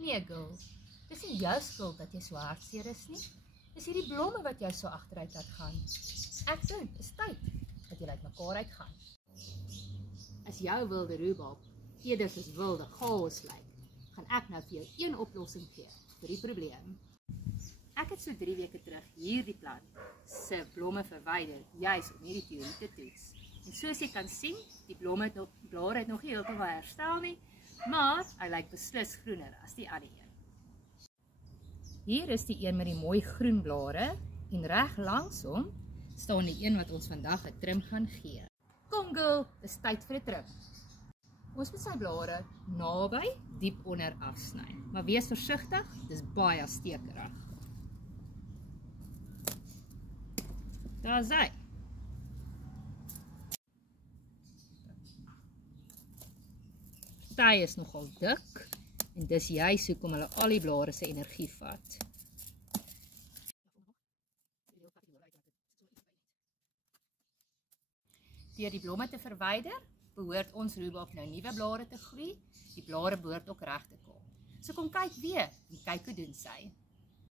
Nee, girl. Dis nie jou skuld dat jy so hartseer is nie. Dis hierdie blomme wat jou so agteruit laat gaan. Ek dink, is tyd dat jy uit mekaar uitgaan. As jou wilde rhubarb eerder soos wilde chaos lyk, gaan ek nou vir jou een oplossing gee vir die probleem. Ek het so 3 weke terug hierdie plant se blomme verwyder, juis om hierdie teorie te toets. En soos jy kan sien, die blare het nog nie heeltemal herstel nie, maar hy lyk beslis groener as die ander een. Hier is die een met die mooi groen blare en reg langs hom staan die een wat ons vandag 'n trim gaan gee. Kom girl, dis tyd vir 'n trim. Ons moet sy blare naby diep onder afsny, maar wees versigtig, dis baie stekerig. Daar is hy. Party is nogal dik en dis juis hoekom hulle al die blare se energie vat. Deur die blomme te verwyder, behoort ons rhubarb nou nuwe blare te groei. Die blare behoort ook reg te kom. So kom kyk weer en kyk hoe doen sy.